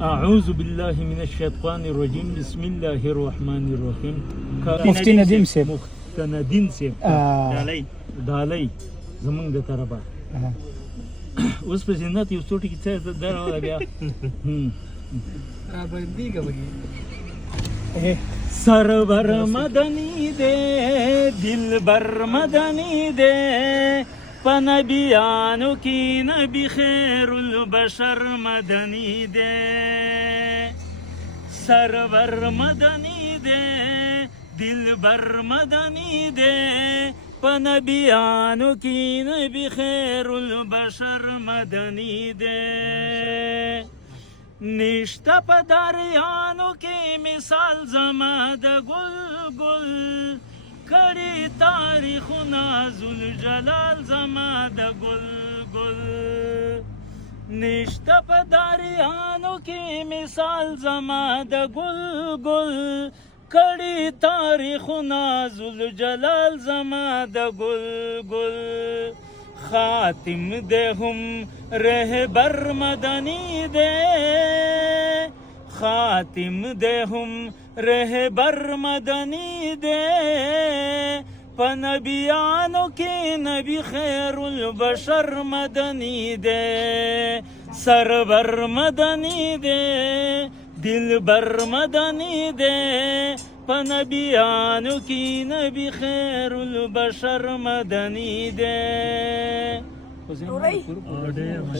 أعوذ بالله من الشيطان الرجيم بسم الله الرحمن الرحيم مفتي ندیم صاحب ندیم صاحب ډالۍ زمونږ د طرفه اوس په زینت یو څوټي کې څه درو بیا سرور مدنی دے دلبر مدنی دے پنبیانو کی نبی خیر البشر مدنی دے سرور مدنی دے دلبر مدنی دے پنبیانو کی نبی خیر البشر مدنی دے نشتا پا داریانو کی مثال زما د گل گل کڑی تاریخنا ذوالجلال زما د گل گل نشتا پا داریانو کی مثال زما د گل گل کڑی تاریخنا ذوالجلال زما د گل گل خاتم دے ہم رہبر مدنی دے خاتم دے ہم رہبر مدنی دے پنبیانو کی نبی خیر البشر مدنی دے سرور مدنی دے دلبر مدنی دے پنبیانو کی نبی خیر البشر مدنی دے